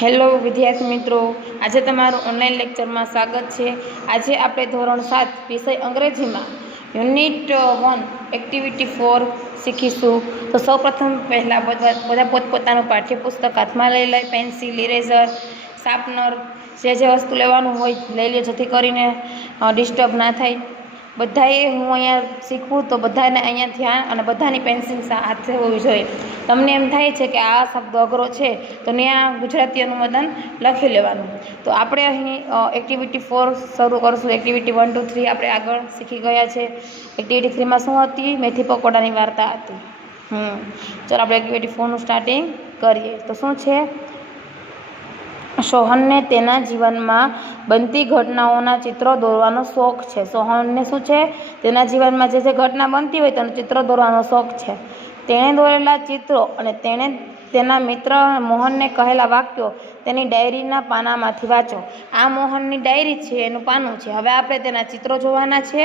Hello વિદ્યાર્થી મિત્રો, આજે તમારું ઓનલાઈન લેક્ચરમાં સ્વાગત છે। આજે આપણે ધોરણ 7 વિષય અંગ્રેજીમાં યુનિટ 1 એક્ટિવિટી 4 શીખીશું। તો સૌપ્રથમ પહેલાં બધા પોતપોતાનું પાઠ્યપુસ્તક હાથમાં લઈ લે, પેન્સિલ, ઇરેઝર, શાર્પનર, જે વસ્તુ લેવાનું હોય લઈ લે, જેથી કરીને ડિસ્ટર્બ ના થાય। બધાએ હું અહીંયા શીખવું તો બધાને અહીંયા ધ્યાન અને બધાની પેન્સિલ હાથે હોવી જોઈએ। તમને એમ થાય છે કે આ શબ્દ અઘરો છે તો ત્યાં ગુજરાતી અનુવાદન લખી લેવાનું। તો આપણે અહીં એક્ટિવિટી 4 શરૂ કરશું। એક્ટિવિટી 1, 2, 3 આપણે આગળ શીખી ગયા છે। એક્ટિવિટી 3માં શું હતી? મેથી પકોડાની વાર્તા હતી। ચાલો આપણે એક્ટિવિટી 4નું સ્ટાર્ટિંગ કરીએ। તો શું છે? સોહનને તેના જીવનમાં બનતી ઘટનાઓના ચિત્રો દોરવાનો શોખ છે। સોહનને શું છે? તેના જીવનમાં જે ઘટના બનતી હોય તેનું ચિત્ર દોરવાનો શોખ છે। તેણે દોરેલા ચિત્રો અને તેણે તેના મિત્ર મોહનને કહેલા વાક્યો તેની ડાયરીના પાનામાંથી વાંચો। આ મોહનની ડાયરી છે, એનું પાનું છે। હવે આપણે તેના ચિત્રો જોવાના છે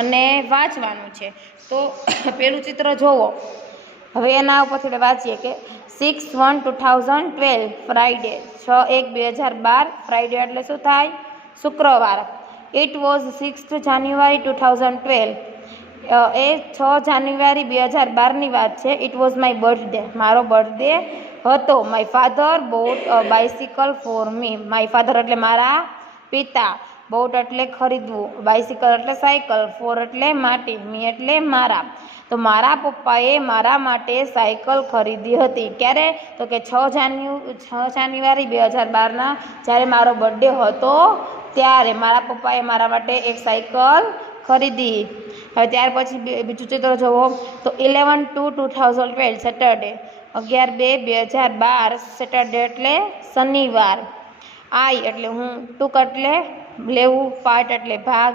અને વાંચવાનું છે। તો પેલું ચિત્ર જોવો। હવે એના ઉપરથી વાંચીએ કે 6/1/2012 ફ્રાઈડે, 6/1/2012 ફ્રાઈડે એટલે શું થાય? શુક્રવાર। ઇટ વોઝ 6th January 2012 એ 6 જાન્યુઆરી 2012ની વાત છે। ઇટ વોઝ માય બર્થડે, મારો બર્થડે હતો। My father bought a bicycle for me, my father એટલે મારા પિતા, બોટ એટલે ખરીદવું, બાઇસિકલ એટલે સાયકલ, ફોર એટલે માટે, મી એટલે મારા। તો મારા પપ્પાએ મારા માટે સાયકલ ખરીદી હતી। ક્યારે? તો કે 6 જાન્યુઆરી 2012ના જ્યારે મારો બર્થડે હતો ત્યારે મારા પપ્પાએ મારા માટે એક સાયકલ ખરીદી। હવે ત્યાર પછી બીજું ચિત્ર જુઓ તો 11/2/2012 સેટરડે, 11/2/2012 સેટરડે એટલે શનિવાર। આઈ એટલે હું, ટુક એટલે લેવું, પાર્ટ એટલે ભાગ,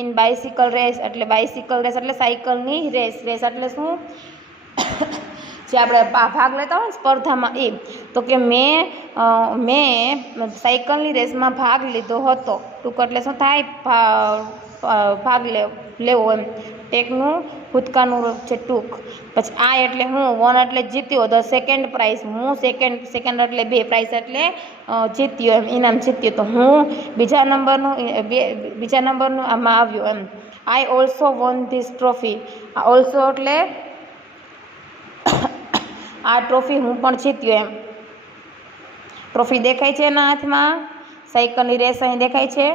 ઇન બાઇસિકલ રેસ એટલે બાઇસિકલ રેસ એટલે સાયકલની રેસ, રેસ એટલે શું? જે આપણે ભાગ લેતા હોય ને સ્પર્ધામાં એ। તો કે મેં સાયકલની રેસમાં ભાગ લીધો હતો। ટૂંક એટલે શું થાય? ભાગ લેવો એમ, ટેકનું ભૂતકાળનું છે ટૂંક। પછી આ એટલે હું, વન એટલે જીત્યો, ધ સેકન્ડ પ્રાઇઝ હું સેકન્ડ એટલે 2, પ્રાઇઝ એટલે જીત્યો એમ, ઇનામ જીત્યો। તો હું બીજા નંબરનું આમાં આવ્યો એમ। I also won this trophy, આ ઓલ્સો એટલે આ ટ્રોફી હું પણ જીત્યો એમ। ટ્રોફી દેખાય છે એના હાથમાં, સાયકલની રેસ અહીં દેખાય છે।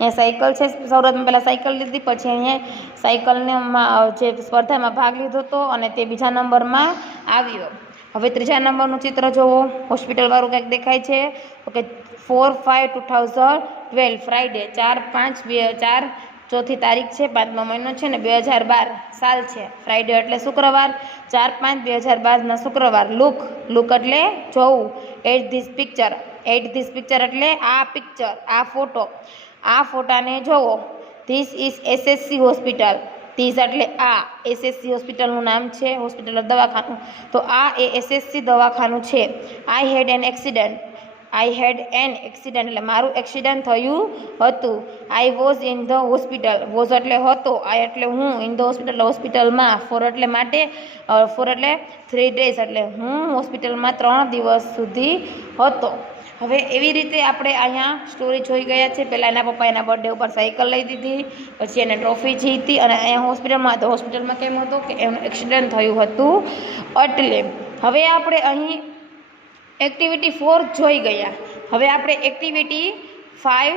અહીંયા સાયકલ છે, શરૂઆતમાં પહેલાં સાયકલ લીધી, પછી અહીંયા સાયકલને જે સ્પર્ધામાં ભાગ લીધો હતો અને તે બીજા નંબરમાં આવ્યો। હવે ત્રીજા નંબરનું ચિત્ર જુઓ, હોસ્પિટલવાળું કંઈક દેખાય છે। ઓકે, 4/5/2012 ફ્રાઈડે, 4/5/2012 ચોથી તારીખ છે, 5મો મહિનો છે ને 2012 સાલ છે। ફ્રાઈડે એટલે શુક્રવાર, 4/5/2012ના શુક્રવાર। લુક એટલે જોવું, એટ ધીસ પિક્ચર એટલે આ પિક્ચર, આ ફોટો, આ ફોટાને જોવો। This is SSC hospital, this એટલે આ એસએસસી હોસ્પિટલનું નામ છે, હોસ્પિટલ દવાખાનું। તો આ એ એસએસસી દવાખાનું છે। આઈ હેડ એન એક્સિડન્ટ એટલે મારું એક્સિડન્ટ થયું હતું। I was in the hospital, was એટલે હતો, આઈ એટલે હું, ઇન ધ હોસ્પિટલ હોસ્પિટલમાં, ફોર એટલે માટે, ફોર એટલે 3 days એટલે હું હોસ્પિટલમાં 3 દિવસ સુધી હતો। હવે એવી રીતે આપણે અહીંયા સ્ટોરી જોઈ ગયા છે। પહેલાં એના પપ્પા એના બર્થડે ઉપર સાયકલ લઈ દીધી, પછી એને ટ્રોફી જીતી, અને અહીંયા હોસ્પિટલમાં તો હોસ્પિટલમાં કેમ હતું કે એનું એક્સિડન્ટ થયું હતું એટલે। હવે આપણે અહીં એક્ટિવિટી 4 જોઈ ગયા। હવે આપણે એક્ટિવિટી 5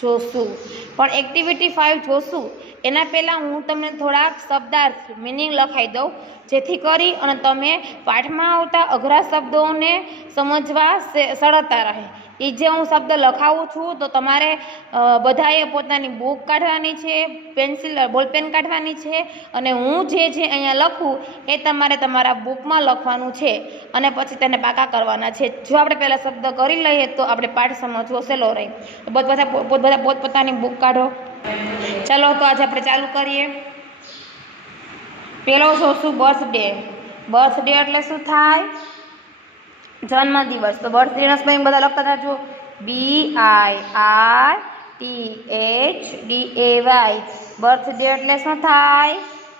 જોશું, પણ એક્ટિવિટી 5 જોશું એના પહેલાં હું તમને થોડાક શબ્દાર્થ મિનિંગ લખાઈ દઉં, જેથી કરી અને તમે પાઠમાં આવતા અઘરા શબ્દોને સમજવા સરળતા રહે। એ જે હું શબ્દ લખાવું છું તો તમારે બધાએ પોતાની બુક કાઢવાની છે, પેન્સિલ બોલપેન કાઢવાની છે, અને હું જે અહીંયા લખું એ તમારે તમારા બુકમાં લખવાનું છે અને પછી તેને પાકા કરવાના છે। જો આપણે પહેલાં શબ્દ કરી લઈએ તો આપણે પાઠ સમજવો સહેલો રહે। બધા પોતપોતાની બુક કાઢો। ચાલો તો આજે આપણે ચાલુ કરીએ। પેલો જોશું બર્થડે। બર્થડે એટલે શું થાય? જન્મદિવસ। તો બર્થડેના સ્પેલિંગ બધા લખતા થજો, BIRTHDAY। બર્થડે એટલે શું થાય?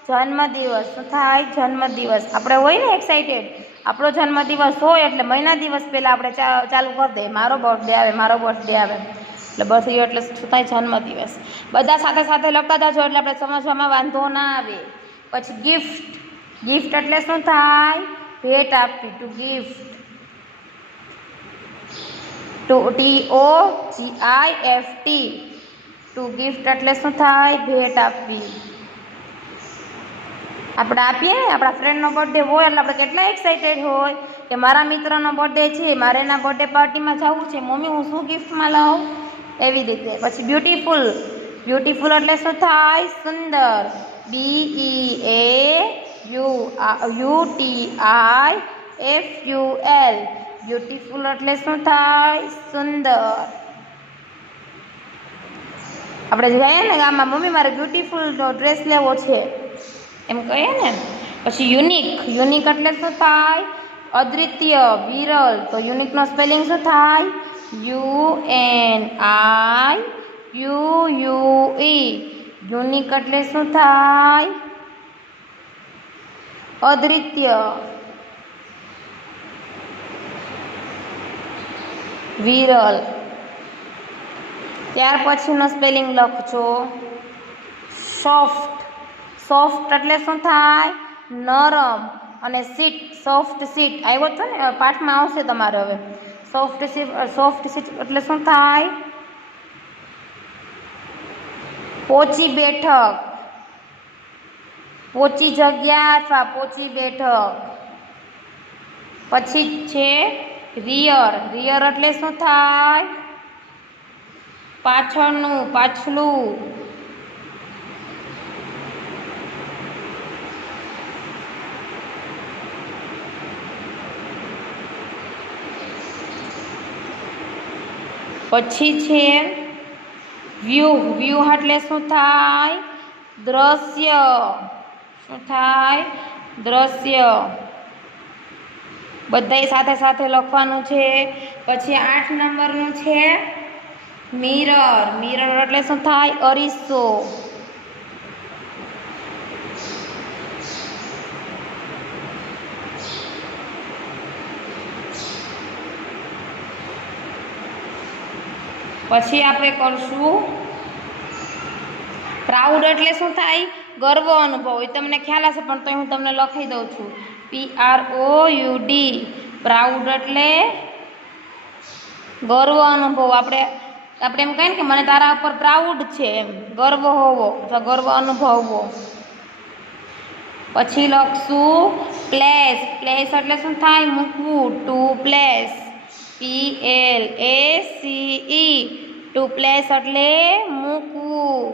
જન્મદિવસ। શું થાય? જન્મદિવસ। આપણે હોય ને એક્સાઇટેડ આપણો જન્મદિવસ હોય એટલે મહિના દિવસ પહેલાં આપણે ચાલુ કરી દઈએ, મારો બર્થડે આવે, મારો બર્થડે આવે, એટલે બર્થડે એટલે શું થાય? જન્મદિવસ. બધા સાથે સાથે લખતા જજો એટલે આપણે સમજવામાં વાંધો ના આવે. પછી ગિફ્ટ. ગિફ્ટ એટલે શું થાય? ભેટ આપવી. To gift. TOGIFT. To gift એટલે શું થાય? ભેટ આપવી. આપણે આપીએ ને, આપણા ફ્રેન્ડનો બર્થડે હોય એટલે આપણે કેટલા એક્સાઇટેડ હોય કે મારા મિત્રનો બર્થડે છે, મારે એના બર્થડે પાર્ટીમાં જવું છે, મમ્મી હું શું ગિફ્ટમાં લાવું? એવી રીતે. પછી બ્યુટીફુલ. બ્યુટીફુલ એટલે શું થાય? સુંદર. BEAUTIFUL. બ્યુટીફુલ એટલે શું થાય? સુંદર. આપણે જઈએ ને ગામમાં, મમ્મી મારે બ્યુટીફુલ ડ્રેસ લેવો છે એમ કહીએ ને. પછી યુનિક. યુનિક એટલે શું થાય? અદ્વિતીય, વિરલ. તો યુનિકનો સ્પેલિંગ શું થાય? UNIQUE. યુનિક એટલે શું થાય? અદ્વિતીય, વિરલ. ત્યાર પછીનો સ્પેલિંગ લખજો સોફ્ટ. સોફ્ટ એટલે શું થાય? નરમ. અને સીટ. સોફ્ટ સીટ આવ્યો છે ને, પાઠમાં આવશે તમારે હવે. સોફ્ટ સીટ એટલે શું થાય? પોચી બેઠક. પોચી જગ્યા અથવા પોચી બેઠક. પછી છે રિયર. રિયર એટલે શું થાય? પાછળનું, પાછલું. પછી છે વ્યૂ. વ્યૂ એટલે શું થાય? દ્રશ્ય. શું થાય? દ્રશ્ય. બધાય સાથે સાથે લખવાનું છે. પછી 8 નંબરનું છે મિરર. મિરર એટલે શું થાય? અરીસો. પછી આપણે કરશું પ્રાઉડ. એટલે શું થાય? ગર્વ અનુભવ. એ તમને ખ્યાલ હશે પણ તો હું તમને લખી દઉં છું. PROUD. પ્રાઉડ એટલે ગર્વ અનુભવ. આપણે એમ કહીએ ને કે મને તારા ઉપર પ્રાઉડ છે, એમ ગર્વ હોવો, ગર્વ અનુભવવો. પછી લખશું પ્લેસ. પ્લેસ એટલે શું થાય? મૂકવું. Two place. PLACE. Two place એટલે મૂકવું.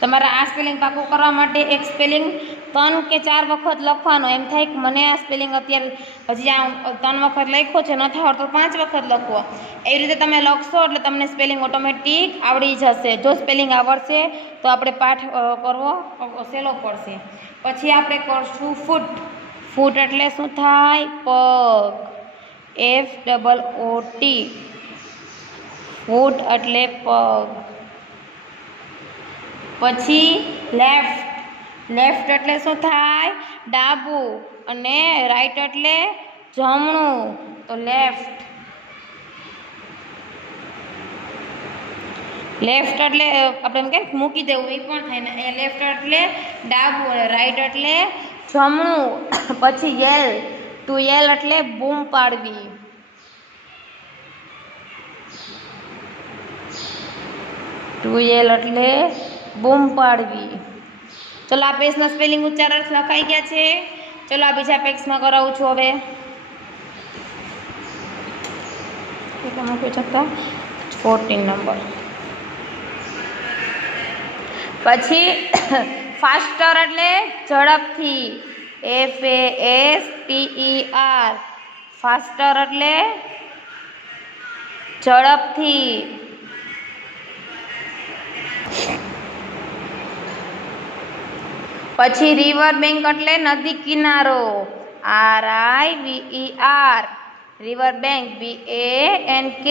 તમારે આ સ્પેલિંગ પાકું કરવા માટે એક સ્પેલિંગ 3 કે 4 વખત લખવાનો. એમ થાય કે મને આ સ્પેલિંગ અત્યારે હજી આ 3 વખત લખ્યો છે, નથી આવડતો 5 વખત લખવો. એવી રીતે તમે લખશો એટલે તમને સ્પેલિંગ ઓટોમેટિક આવડી જશે. જો સ્પેલિંગ આવડશે તો આપણે પાઠ કરવો સહેલો પડશે. પછી આપણે કરશું ફૂટ. ફૂટ એટલે શું થાય? પગ. FOOT. ફૂટ એટલે પગ. પછી લેફ્ટ. લેફ્ટ એટલે શું થાય? ડાબું. અને રાઈટ એટલે જમણું, તો લેફ્ટ. લેફ્ટ એટલે આપણે એમ કે મૂકી દેવું, એ પણ થાય ને. લેફ્ટ એટલે ડાબું અને રાઈટ એટલે જમણું. પછી યેલ. ટુ યેલ એટલે બૂમ પાડવી. ટુ યેલ એટલે બૂમ પાડવી. ચલો આ પેજના સ્પેલિંગ ઉચ્ચાર લખાઈ ગયા છે. ચલો આ બીજા પેજમાં કરાવું છું હવે. કેટલા મૂકી શકતા? 14 નંબર. પછી ફાસ્ટર એટલે ઝડપથી. FASTER. ફાસ્ટર એટલે ઝડપથી. પછી રિવર બેંક એટલે નદી કિનારો. RIVER. River bank. BANK.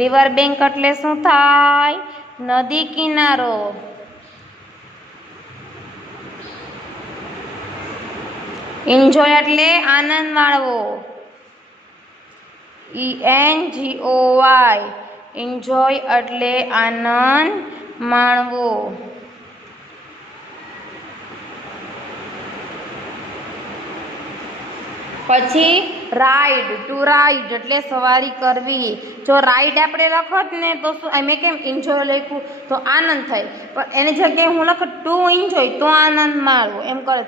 River bank એટલે શું થાય? નદી કિનારો. એન્જોય એટલે આનંદ માણવો. ENJOY એન્જોય એટલે આનંદ માણવો. પછી રાઈડ, ટુ રાઈડ એટલે સવારી કરવી. જો રાઈડ આપણે લખત ને તો શું મેં કેમ એન્જોય લખ્યું તો આનંદ થાય, પણ એની જગ્યાએ હું લખત ટુ એન્જોય તો આનંદ માણવો એમ કરે.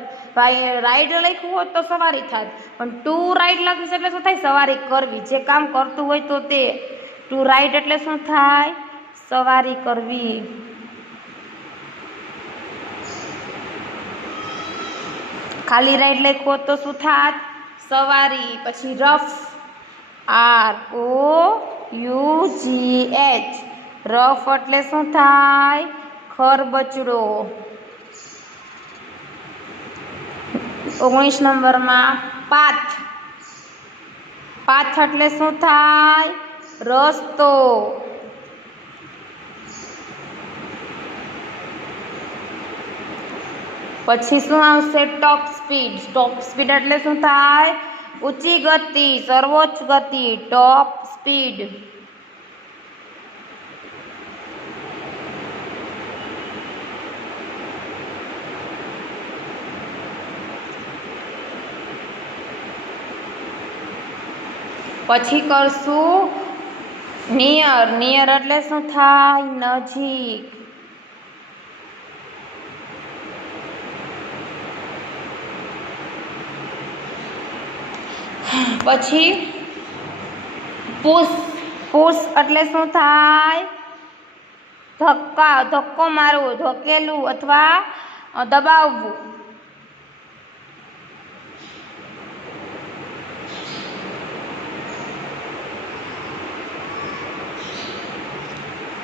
રાઈડ લખ્યું હોત તો સવારી થાય, પણ ટુ રાઈડ લખીશ એટલે શું થાય? સવારી કરવી. જે કામ કરતું હોય તો તે ટુ રાઈડ એટલે શું થાય? સવારી કરવી. ખાલી રાઈડ લખ્યું હોત તો શું થાત? સવારી. પછી રફ, ROUGH રફ એટલે શું થાય? ખરબચડો. 19 નંબરમાં પાથ, પાથ એટલે શું થાય? રસ્તો. પછી શું આવશે? Top speed. ટોપ સ્પીડ એટલે શું થાય? ઊંચી ગતિ, સર્વોચ્ચ ગતિ. Top speed. પછી કરશું નિયર. નિયર એટલે શું થાય? નજીક. પછી પુશ. પુશ એટલે શું થાય? ધક્કો મારવો, ધકેલવું અથવા દબાવવું.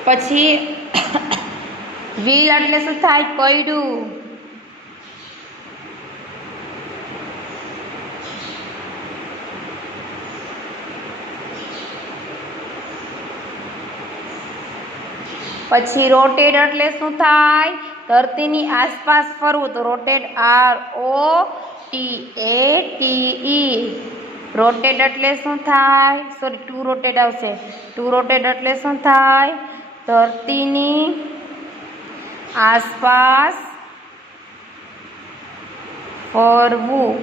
પછી વ્હીલ એટલે શું થાય? પૈડું. પછી રોટેટ એટલે શું થાય? ધરતીની આસપાસ ફરવું. તો રોટેટ ROTATE. રોટેટ એટલે શું થાય? સોરી, ટુ રોટેટ આવશે. ટુ રોટેટ એટલે શું થાય? ધરતીની આસપાસ ફરવું.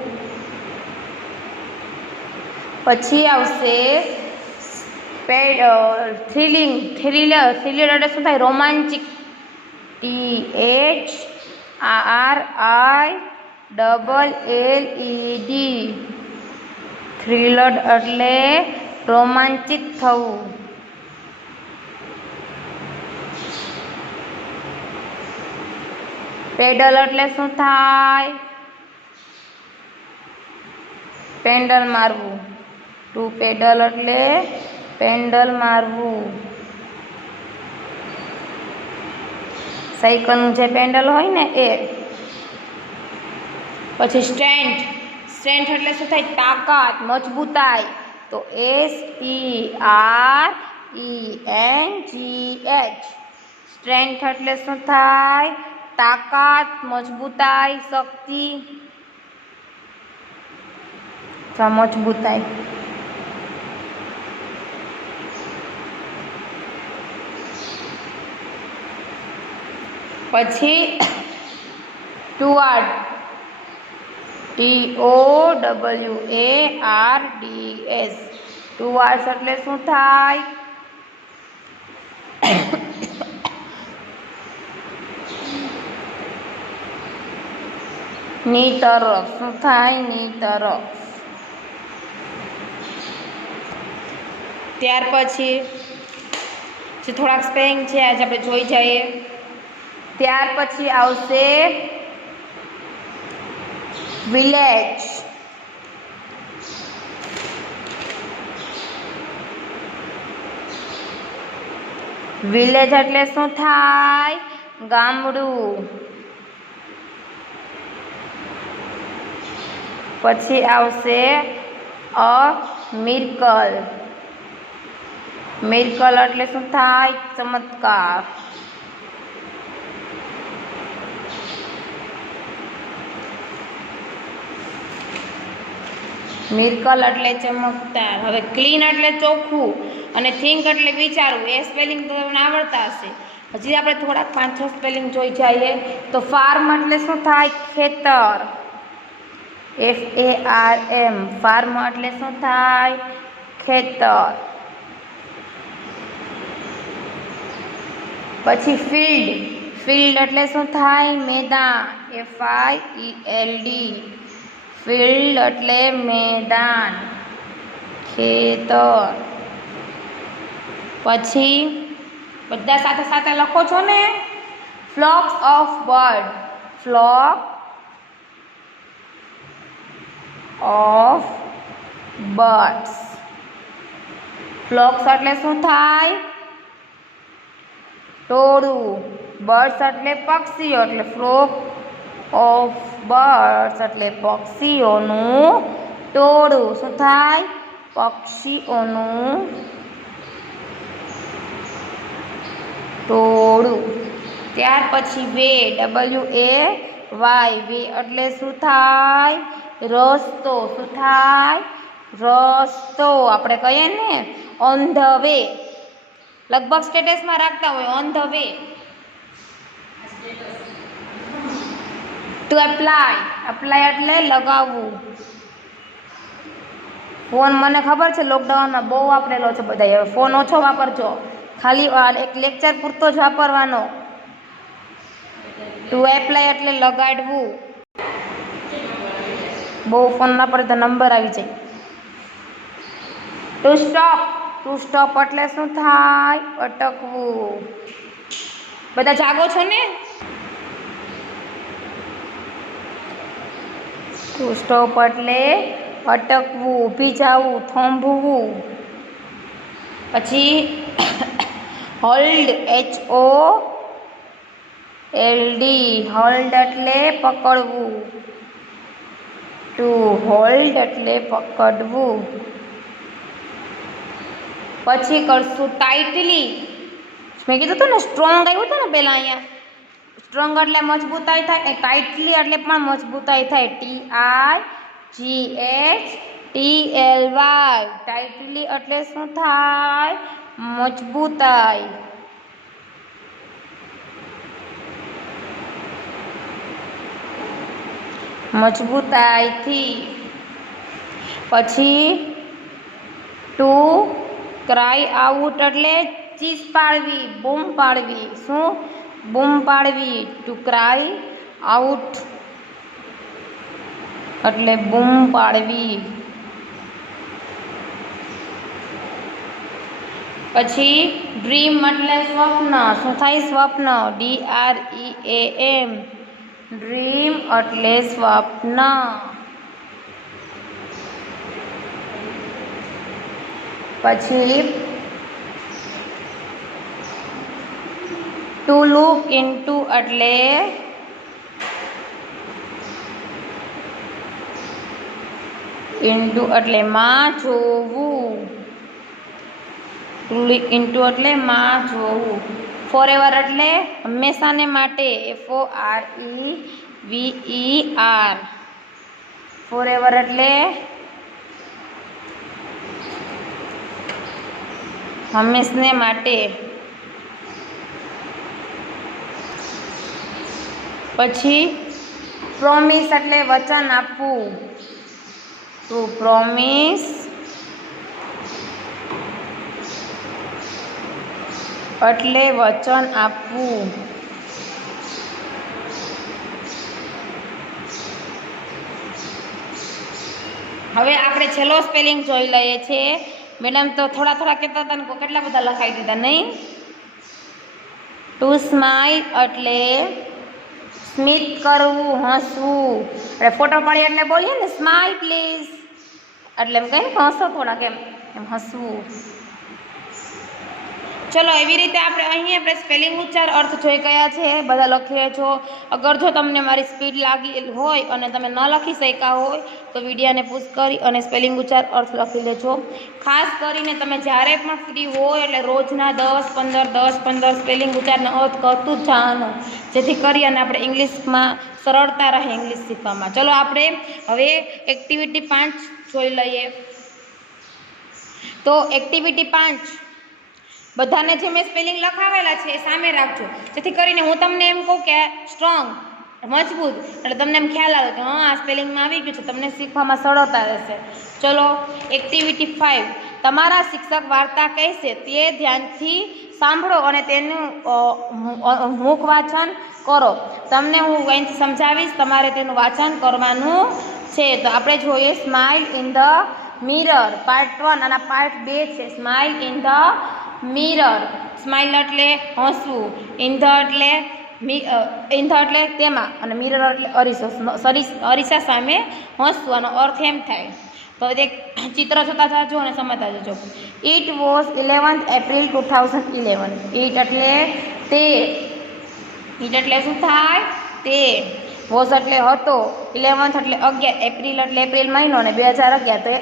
પછી આવશે થ્રિલિંગ. થ્રિલર એટલે શું થાય? રોમાંચિક. THRILLED. થ્રિલર એટલે રોમાંચિત થવું. પેડલ એટલે શું થાય? પેન્ડલ મારવું. ટુ પેડલ એટલે પેન્ડલ મારવું. સાયકલનું જે પેન્ડલ હોય ને એ. પછી સ્ટ્રેન્થ. સ્ટ્રેન્થ એટલે શું થાય? તાકાત, મજબૂતાઈ. તો STRENGTH. સ્ટ્રેન્થ એટલે શું થાય? તાકાત, મજબૂતાઈ, શક્તિ. મજબૂતાઈ. પછી ટુવાર્ડ. TOWARDS. ટુવાર્ડ્સ એટલે શું થાય? ની તરફ. શું થાય? ની તરફ. ત્યાર પછી જે થોડાક સ્પેલિંગ છે આજે આપણે જોઈ જઈએ. ત્યાર પછી આવશે વિલેજ. વિલેજ એટલે શું થાય? ગામડું. પછી આવશે અ મિરેકલ. મિરેકલ એટલે શું થાય? ચમત્કાર. મિરકલ એટલે ચમકદાર. હવે ક્લીન એટલે ચોખ્ખું અને થિંક એટલે વિચારવું. એ સ્પેલિંગ તો તમને આવડતા હશે. હજી આપણે થોડાક 5-6 સ્પેલિંગ જોઈ જઈએ તો ફાર્મ એટલે શું થાય? ખેતર. FARM. ફાર્મ એટલે શું થાય? ખેતર. પછી ફિલ્ડ. ફિલ્ડ એટલે શું થાય? મેદાન. FIELD. ફિલ્ડ એટલે મેદાન, ખેતર. પછી બધા સાથે સાથે લખો છો ને? Flocks of bird. Flock of birds. Flocks એટલે શું થાય? ટોળું. બર્ડ્સ એટલે પક્ષીઓ, એટલે ફ્લોક ઓફ બર્ડ્સ એટલે પક્ષીઓનું ટોળું. શું થાય? પક્ષીઓનું ટોળું. ત્યાર પછી વે. WAY. વે એટલે શું થાય? રસ્તો. શું થાય? રસ્તો. આપણે કહીએ ને ઓન ધ વે, લગભગ સ્ટેટસમાં રાખતા હોય on the way. To apply. Apply એટલે લગાવવું. ફોન મને ખબર છે લોકડાઉનમાં બહુ વાપરેલો છે બધાએ. હવે ફોન ઓછો વાપરજો, ખાલી એક લેક્ચર પૂરતો જ વાપરવાનો. ટુ એપ્લાય એટલે લગાડવું. બહુ ફોન વાપરે તો નંબર આવી જાય. To stop. ટુ સ્ટોપ એટલે શું થાય? અટકવું. બધા જાગો છો ને? ટુ સ્ટોપ એટલે અટકવું, ઊભી જવું, થોંભવું. પછી હોલ્ડ. HOLD. હોલ્ડ એટલે પકડવું. ટુ હોલ્ડ એટલે પકડવું. પછી કરશું ટાઈટલી. મેં કીધું હતું ને સ્ટ્રોંગ આવ્યું હતું ને પહેલાં અહીંયા. સ્ટ્રોંગ એટલે મજબૂતાઈ થાય, ટાઈટલી એટલે પણ મજબૂતાઈ થાય. TIGHTLY. ટાઈટલી એટલે શું થાય? મજબૂતાઈ. મજબૂતાઈથી. પછી ટુ ક્રાય આઉટ એટલે ચીસ પાડવી, બૂમ પાડવી. શું? બૂમ પાડવી. ટુ ક્રાય આઉટ એટલે બૂમ પાડવી. પછી ડ્રીમ એટલે સ્વપ્ન. શું થાય? સ્વપ્ન. DREAM. ડ્રીમ એટલે સ્વપ્ન. પછી ટુ લુક ઇન્ટુ એટલે માં જોવું. ટુ લુક ઇન્ટુ એટલે માં જોવું. ફોરએવર એટલે હંમેશાને માટે. FOREVER. ફોરએવર એટલે હંમેશને માટે. પછી પ્રોમિસ એટલે વચન આપવું. ટુ પ્રોમિસ એટલે વચન આપવું. હવે આપણે છેલ્લો સ્પેલિંગ જોઈ લઈએ છીએ. મેડમ તો થોડા થોડા કહેતા હતા ને કેટલા બધા લખાઈ દીધા નહીં? ટુ સ્માઇલ એટલે સ્મિત કરવું, હસવું. એટલે ફોટો પાડીએ એટલે બોલીએ ને સ્માઇલ પ્લીઝ, એટલે એમ કહીએ ને હસો થોડાક, એમ હસવું. ચલો એવી રીતે આપણે સ્પેલિંગ ઉચ્ચાર અર્થ જોઈ ગયા છે, બધા લખીએ છો. અગર જો તમને મારી સ્પીડ લાગી હોય અને તમે ન લખી શક્યા હોય તો વિડીયાને પૂછ કરી અને સ્પેલિંગ ઉચ્ચાર અર્થ લખી લેજો. ખાસ કરીને તમે જ્યારે પણ ફ્રી હોય એટલે રોજના 10-15 સ્પેલિંગ ઉચ્ચારનો અર્થ કરતું જ જવાનું, જેથી કરી અને આપણે ઇંગ્લિશમાં સરળતા રહે ઇંગ્લિશ શીખવામાં. ચલો આપણે હવે એક્ટિવિટી 5 જોઈ લઈએ. તો એક્ટિવિટી 5 બધાને જે મેં સ્પેલિંગ લખાવેલા છે એ સામે રાખજો, જેથી કરીને હું તમને એમ કહું કે સ્ટ્રોંગ મજબૂત એટલે તમને એમ ખ્યાલ આવે કે હા આ સ્પેલિંગમાં આવી ગયું છે, તમને શીખવામાં સરળતા રહેશે. ચલો એક્ટિવિટી 5, તમારા શિક્ષક વાર્તા કહેશે તે ધ્યાનથી સાંભળો અને તેનું મુખ વાંચન કરો. તમને હું અહીંથી સમજાવીશ, તમારે તેનું વાંચન કરવાનું છે. તો આપણે જોઈએ smile in the mirror part 1 અને પાર્ટ 2 છે. Smile in the mirror, smile એટલે હસવું, ઇન ધ એટલે તેમાં, અને મિરર એટલે અરીસા સામે હસવું. આનો અર્થ એમ થાય. તો એક ચિત્ર જોતા જાજો અને સમજતા જજો. It was 11th April 2011. It એટલે તે, ઇટ એટલે શું થાય તે, વોઝ એટલે હતો, 11th એટલે 11, એપ્રિલ એટલે એપ્રિલ મહિનો અને 2011 તો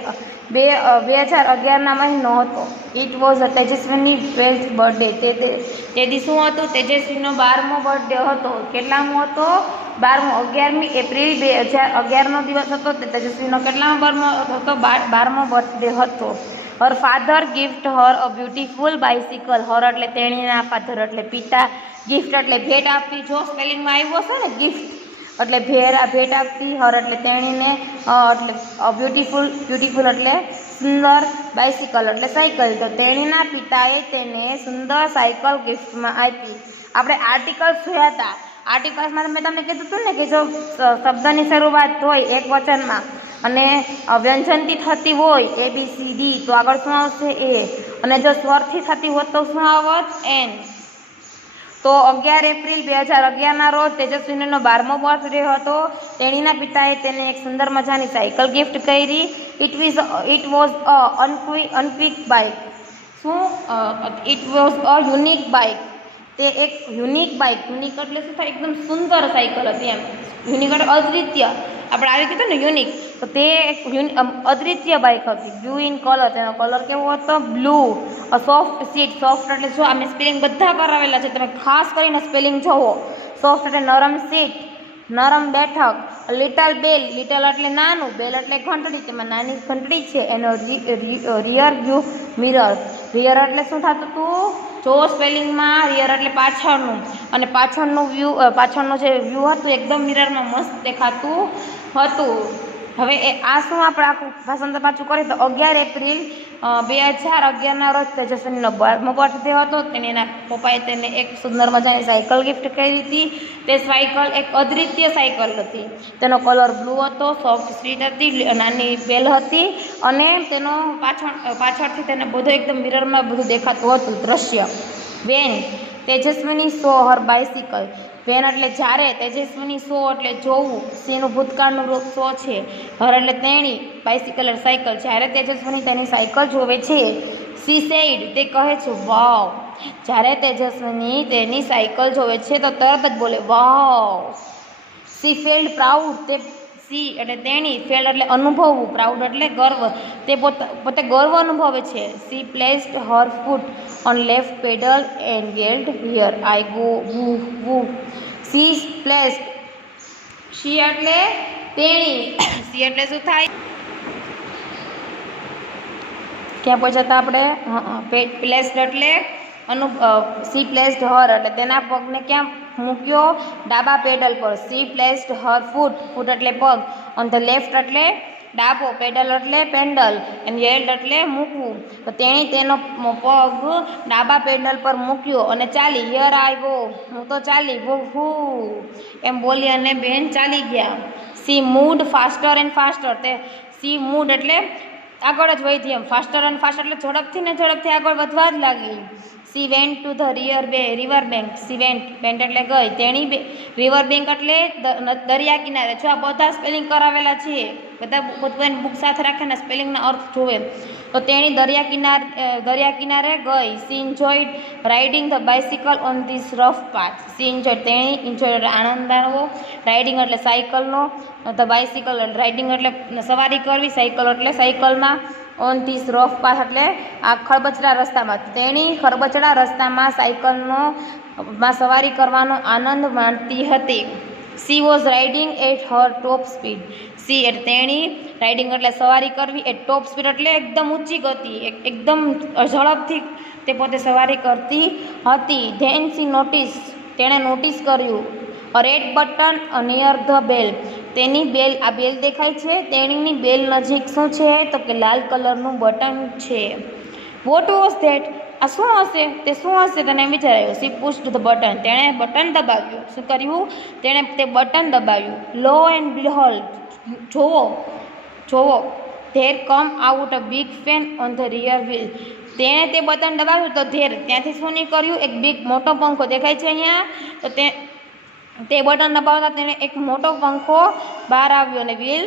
2011ના મહિનો હતો. It was Tejaswini 12th birthday. તે દી શું હતું? તેજસ્વીનો 12મો બર્થડે હતો. કેટલામો હતો? 12મો. 11મી એપ્રિલ 2011નો દિવસ હતો. તે તેજસ્વીનો કેટલામો હતો? 12મો બર્થડે હતો. Her father gift her a beautiful bicycle. Her એટલે તેણીના, ફાધર એટલે પિતા, ગિફ્ટ એટલે ભેટ આપવી. જો સ્પેલિંગમાં આવ્યો છે ને ગિફ્ટ એટલે ભેટ આપવી. હર એટલે તેણીને, એટલે બ્યુટીફુલ એટલે સુંદર, બાઇસિકલ એટલે સાયકલ. તો તેણીના પિતાએ તેને સુંદર સાયકલ ગિફ્ટમાં આપી. આપણે આર્ટિકલ્સ જોયા હતા. આર્ટિકલ્સમાં મેં તમને કીધું હતું ને કે જો શબ્દની શરૂઆત હોય એક વચનમાં અને વ્યંજનથી થતી હોય ABCD તો આગળ શું આવશે? એ. અને જો સ્વરથી થતી હોત તો શું આવત? એન. તો 11 એપ્રિલ 2011ના રોજ તેજસ્વીનીનો 12મો બર્થડે હતો. તેણીના પિતાએ તેને એક સુંદર મજાની સાયકલ ગિફ્ટ કરી. It was a unique bike. શું? It was a unique bike. તે એક યુનિક બાઇક, યુનિક એટલે શું થાય? એકદમ સુંદર સાયકલ હતી એમ. યુનિક એટલે અદ્વિતીય, આપણે આવી કીધું ને યુનિક, તો તે એક અદ્વિતીય બાઇક હતી. બ્લુ ઇન કલર, તેનો કલર કેવો હતો? બ્લુ. સોફ્ટ સીટ, સોફ્ટ એટલે જો અમે સ્પેલિંગ બધા કરાવેલા છે, તમે ખાસ કરીને સ્પેલિંગ જોવો. સોફ્ટ એટલે નરમ સીટ, નરમ બેઠક. લિટલ બેલ, લિટલ એટલે નાનું, બેલ એટલે ઘંટડી, તેમાં નાની ઘંટડી છે. એનો રિયર વ્યૂ મિરર. રિયર એટલે શું થતું હતું? જો સ્પેલિંગમાં રિયર એટલે પાછળનું, અને પાછળનું જે વ્યૂ હતું એકદમ મિરરમાં મસ્ત દેખાતું હતું. હવે આ શું આપણે આખું ભાષણ પાછું કરીએ તો 11 એપ્રિલ 2011ના રોજ તેજસ્વીનીનો 12મો બર્થડે હતો. તેને એના પપ્પાએ તેને એક સુંદર મજાની સાયકલ ગિફ્ટ કરી હતી. તે સાયકલ એક અદ્વિતીય સાયકલ હતી. તેનો કલર બ્લુ હતો, સોફ્ટ સીટ હતી, નાની બેલ હતી અને તેનો પાછળથી તેને બધું એકદમ મિરરમાં બધું દેખાતું હતું દ્રશ્ય. વેન, તેજસ્વીની સો હર બાઇસિકલ. વેન એટલે જ્યારે, તેજસ્વીની સો એટલે જોવું, સીનું ભૂતકાળનું રૂપ સો છે. હર એટલે તેણી, બાઇસિકલ એટલે સાયકલ. જ્યારે તેજસ્વીની તેની સાયકલ જોવે છે. સી સેડ, તે કહે છે વાવ. જ્યારે તેજસ્વીની તેની સાયકલ જોવે છે તો તરત જ બોલે વાવ. સી ફેલ્ડ પ્રાઉડ, તે સી એટલે તેણી, ફેલ્ડ એટલે અનુભવવું, પ્રાઉડ એટલે ગર્વ, તે પોતે ગર્વ અનુભવે છે. She placed her foot on left pedal and yelled here I go woo woo. She placed, she એટલે તેણી, સી એટલે શું થાય? ક્યાં પહોંચ્યા હતા આપણે? પ્લેસ્ડ એટલે સી પ્લેસ્ડ હર એટલે તેના પગને ક્યાં મૂક્યો? ડાબા પેડલ પર. સી પ્લેસ્ડ હર ફૂટ, ફૂટ એટલે પગ, ઓન ધ લેફ્ટ એટલે ડાબો, પેડલ એટલે પેન્ડલ, એન્ડ યેલ્ડ એટલે મૂકવું. તો તેણે તેનો પગ ડાબા પેડલ પર મૂક્યો અને ચાલી. હિયર આઈ ગો, હું તો ચાલી. હું એમ બોલી અને બેન ચાલી ગયા. C mood faster and faster, તે સી મૂડ એટલે આગળ જ વધી એમ, ફાસ્ટર એન્ડ ફાસ્ટર એટલે ઝડપથી ને ઝડપથી આગળ વધવા જ લાગી. C went to the river bank. C vent, bent એટલે ગઈ. તેણી રિવર બેંક એટલે દરિયા કિનારે. જો આ બધા સ્પેલિંગ કરાવેલા છે બધા પોતપોતાની બુક સાથે રાખે ને સ્પેલિંગના અર્થ જોવે. તો તેણી દરિયા કિનારે ગઈ. C enjoyed riding the bicycle on this rough path. C enjoyed તેણી, એન્જોય એટલે આનંદ માણવો, રાઇડિંગ એટલે સાયકલનો, ધ બાઇસિકલ એટલે રાઇડિંગ એટલે સવારી કરવી, સાયકલ એટલે સાયકલમાં, ઓન ધીસ રફ પાથ એટલે આ ખરબચડા રસ્તામાં. તેણી ખરબચડા રસ્તામાં સાયકલનો માં સવારી કરવાનો આનંદ માણતી હતી. She was riding at her top speed. She એટલે તેણી, રાઇડિંગ એટલે સવારી કરવી, એટ ટોપ સ્પીડ એટલે એકદમ ઊંચી ગતિ, એકદમ ઝડપથી તે પોતે સવારી કરતી હતી. ધેન સી નોટિસ તેણે નોટિસ કર્યું. A red button near the bell. તેની બેલ, આ બેલ દેખાય છે, તેણીની બેલ નજીક શું છે તો કે લાલ કલરનું બટન છે. What was that? આ શું હશે? તે શું હશે તેને વિચારાયું. She pushed the button. તેણે બટન દબાવ્યું. શું કર્યું? તેણે તે બટન દબાવ્યું. લો એન્ડ બિહોલ્ડ, જોવો there come out a big fan on the rear wheel. તેણે તે બટન દબાવ્યું તો ધેર ત્યાંથી શું નીકળ્યું? એક બિગ મોટો પંખો દેખાય છે અહીંયા. તો તે બટન દબાવતા તેને એક મોટો પંખો બહાર આવ્યો અને વ્હીલ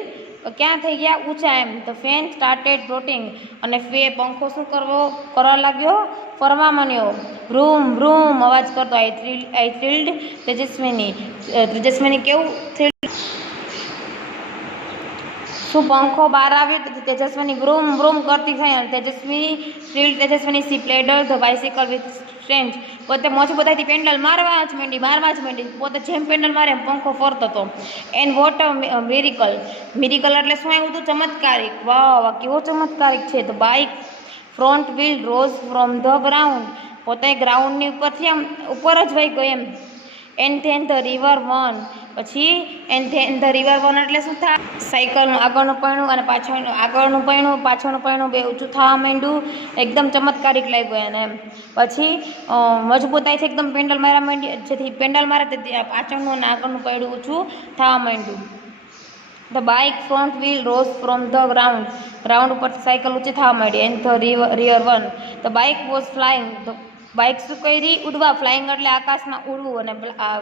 ક્યાં થઈ ગયા? ઊંચા એમ. The fan started rotating. અને પંખો શું કરવા લાગ્યો? ફરવા માંડ્યો. રૂમ રૂમ અવાજ કરતો. આઈ થ્રિલ્ડ તેજસ્વીની કેવું થ્રિલ્ડ? શું પંખો બહાર આવ્યો તો તેજસ્વીની વ્રૂમ વ્રૂમ કરતી થઈ. અને Tejaswini she pedalled the bicycle with strength. પોતે મોજ બધાથી પેન્ડલ મારવા જ માંડી. પોતે જેમ પેન્ડલ મારે એમ પંખો ફરતો હતો. And what a miracle. Miracle એટલે શું આવ્યું હતું? ચમત્કારિક. વાહ, કેવો ચમત્કારિક છે. The bike front wheel rose from the ground. પોતે ગ્રાઉન્ડની ઉપરથી આમ ઉપર જ વહી ગઈ એમ. And then the river one. પછી and then the river one એટલે શું થાય? સાયકલનું આગળનું પૈણું અને પાછળનું પૈણું બે ઊંચું થવા માંડ્યું. એકદમ ચમત્કારિક લાગ્યું એને એમ. પછી મજબૂતાઈથી એકદમ પેન્ડલ મારવા માંડી. જેથી પેન્ડલ મારે તે પાછળનું અને આગળનું પૈણું ઊંચું થવા માંડ્યું. The bike front wheel rose from the ground ઉપરથી સાયકલ ઊંચી થવા માંડી. And the rear one. The bike was flying. Bike શું કરી? ઉડવા. ફ્લાઇંગ એટલે આકાશમાં ઉડવું. અને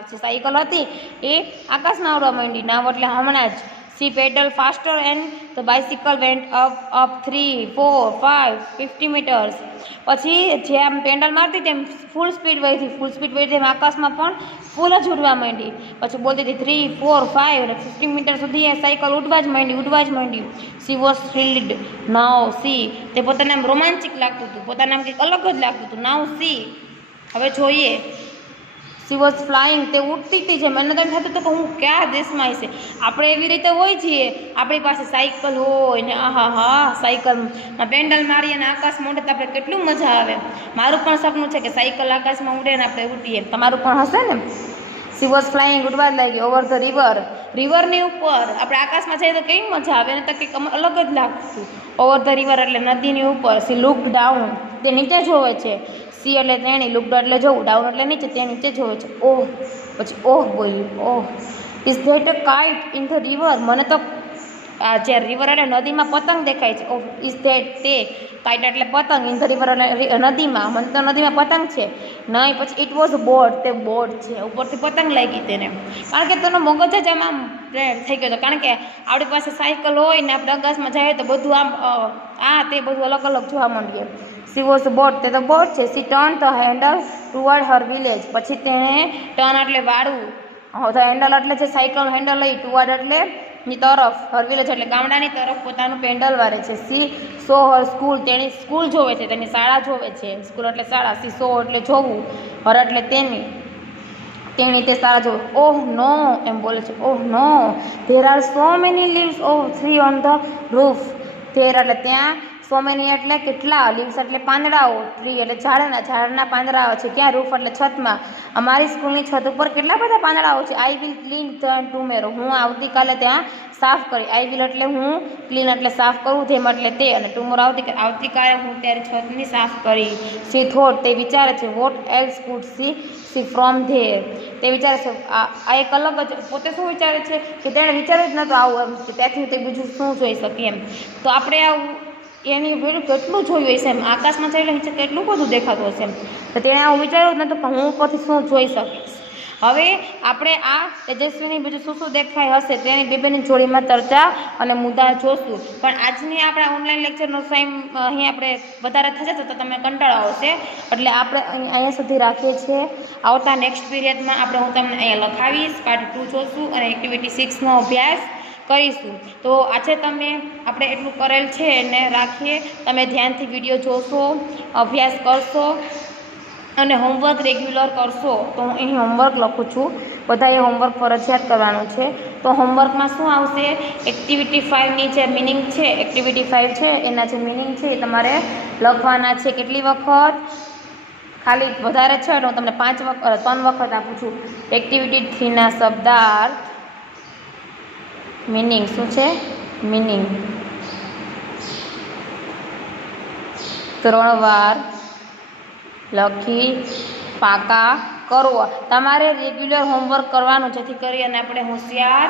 જે સાયકલ હતી એ આકાશમાં ઉડવા માંડી. નાવ એટલે હમણાં જ. She pedal faster and the bicycle went up 3, 4, 5, 50 metres. પછી જેમ પેન્ડલ મારતી તેમ ફૂલ સ્પીડ વધી તેમ આકાશમાં પણ ફૂલ જ ઉડવા માંડી. પછી બોલતી હતી 3, 4, 5 અને 50 મીટર સુધી એ સાયકલ ઉડવા જ માંડી. She was thrilled now. C તે પોતાને આમ રોમાંચિક લાગતું હતું, પોતાને આમ કંઈક અલગ જ લાગતું હતું. નાવ સી હવે જોઈએ. સી વોઝ ફ્લાઇંગ તે ઉડતી હતી. જેમ એને તો એમ થતું હતું કે હું કયા દેશમાં હશે. આપણે એવી રીતે હોય છીએ, આપણી પાસે સાયકલ હોય ને સાયકલમાં પેન્ડલ મારીએ અને આકાશમાં ઉડે તો આપણે કેટલું મજા આવે. મારું પણ સપનું છે કે સાયકલ આકાશમાં ઉડે ને આપણે ઉડીએ. તમારું પણ હશે ને? સી વોઝ ફ્લાઇંગ ઉડવા જ લાગી. ઓવર ધ રિવરની ઉપર. આપણે આકાશમાં જઈએ તો કેવી મજા આવે. એને તો કંઈક અલગ જ લાગતું. ઓવર ધ રિવર એટલે નદીની ઉપર. સી લુકડ ડાઉન તે નીચે જોવે છે. સી એટલે તેણી, લુકડ એટલે જોવું, ડાઉન એટલે નીચે, તે નીચે જોવે છે. ઓહ, પછી ઓહ બોલ્યું. Oh, is that a kite in the river. મને તો આ જે રિવર એટલે નદીમાં પતંગ દેખાય છે. ઓહ, ઇઝ ધેટ તે, કાઇટ એટલે પતંગ, ઇન ધ રિવર એટલે નદીમાં. મને તો નદીમાં પતંગ છે. નહીં, પછી ઇટ વોઝ બોટ. તે બોટ છે. ઉપરથી પતંગ લાગી તેને. કારણ કે તેનો મગજ જ આમ થઈ ગયો હતો. કારણ કે આપણી પાસે સાયકલ હોય ને આપણે આકાશમાં જઈએ તો બધું આમ તે બધું અલગ અલગ જોવા માંડીએ. She was boat. તે તો બોટ છે. C turn the handle toward Har village. પછી તેણે ટર્ન એટલે વાળવું. ધ હેન્ડલ એટલે જે સાયકલ હેન્ડલ લઈ, ટુવર્ડ એટલે ની તરફ, હર વિલેજ એટલે ગામડાની તરફ પોતાનું પેન્ડલ વારે છે. સી સો હર સ્કૂલ. તેની સ્કૂલ જોવે છે, તેની શાળા જોવે છે. સ્કૂલ એટલે શાળા. સી સો એટલે જોવું, હર એટલે તેણી તે શાળા જોવે. ઓહ નો એમ બોલે છે. Oh no, there are so many leaves of tree on the roof. There એટલે ત્યાં, સો મેની એટલે કેટલા, લીવ્સ એટલે પાંદડાઓ, ટ્રી એટલે ઝાડના પાંદડાઓ છે. ક્યાં? રૂફ એટલે છતમાં. અમારી સ્કૂલની છત ઉપર કેટલા બધા પાંદડાઓ છે. આઈ વિલ ક્લીન ધેમ ટુમેરો. હું આવતીકાલે ત્યાં સાફ કરી. આઈ વિલ એટલે હું, ક્લીન એટલે સાફ કરવું, ધેમ એટલે તે, અને ટુમોરો આવતીકાલે હું ત્યારે છતની સાફ કરી. સી થોટ તે વિચારે છે. Vote else food C from there. તે વિચારે છે આ એક અલગ જ. પોતે શું વિચારે છે કે તેણે વિચાર્યું જ નહોતું આવું એમ, કે ત્યાંથી તે બીજું શું જોઈ શકીએ એમ. તો આપણે આવું એની પેલું કેટલું જોયું હશે એમ. આકાશમાં થયેલું નીચે કેટલું બધું દેખાતું હશે એમ. તો તેણે આવું વિચાર્યું જ નહોતું કે હું ઉપરથી શું જોઈ શકીશ. હવે આપણે આ તેજસ્વીની બીજું શું શું દેખાય હશે તેની બેની જોડીમાં ચર્ચા અને મુદ્દા જોશું. પણ આજની આપણા ઓનલાઈન લેક્ચરનો ટાઈમ અહીં આપણે વધારે થશે તો તમે કંટાળો આવશે, એટલે આપણે અહીંયા સુધી રાખીએ છીએ. આવતા નેક્સ્ટ પીરિયડમાં હું તમને અહીંયા લખાવીશ, પાર્ટ 2 જોશું અને એક્ટિવિટી 6નો અભ્યાસ કરીશું. તો આજે આપણે એટલું કરેલ છે એને રાખીએ. તમે ધ્યાનથી વિડીયો જોશો, અભ્યાસ કરશો અને હોમવર્ક રેગ્યુલર કરશો. તો હું અહીં હોમવર્ક લખું છું, બધાએ હોમવર્ક ફરજિયાત કરવાનું છે. તો હોમવર્કમાં શું આવશે? એક્ટિવિટી 5ની જે મિનિંગ છે, એક્ટિવિટી 5 છે એના જે મિનિંગ છે એ તમારે લખવાના છે. કેટલી વખત? ખાલી વધારે છે એટલે હું તમને 3 વખત આપું છું. એક્ટિવિટી 3ના શબ્દાર્થ, મિનિંગ શું છે? મિનિંગ 3 વાર લખી પાકા કરો. તમારે રેગ્યુલર હોમવર્ક કરવાનું, જેથી કરી અને આપણે હોશિયાર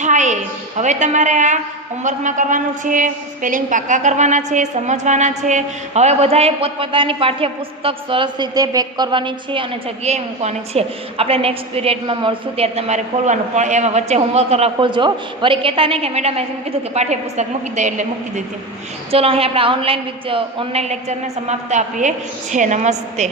થાય. હવે તમારે આ હોમવર્કમાં કરવાનું છે, સ્પેલિંગ પાકા કરવાના છે, સમજવાના છે. હવે બધાએ પોતપોતાની પાઠ્યપુસ્તક સરસ રીતે પેક કરવાની છે અને જગ્યાએ મૂકવાની છે. આપણે નેક્સ્ટ પીરિયડમાં મળશું ત્યારે તમારે ખોલવાનું, પણ એમાં વચ્ચે હોમવર્ક કરવા ખોલજો. વળી કહેતા નહીં કે મેડમે એમ કીધું કે પાઠ્યપુસ્તક મૂકી દે એટલે મૂકી દીધી. ચલો અહીં આપણે ઓનલાઈન લેક્ચરને સમાપ્ત આપીએ છીએ. નમસ્તે.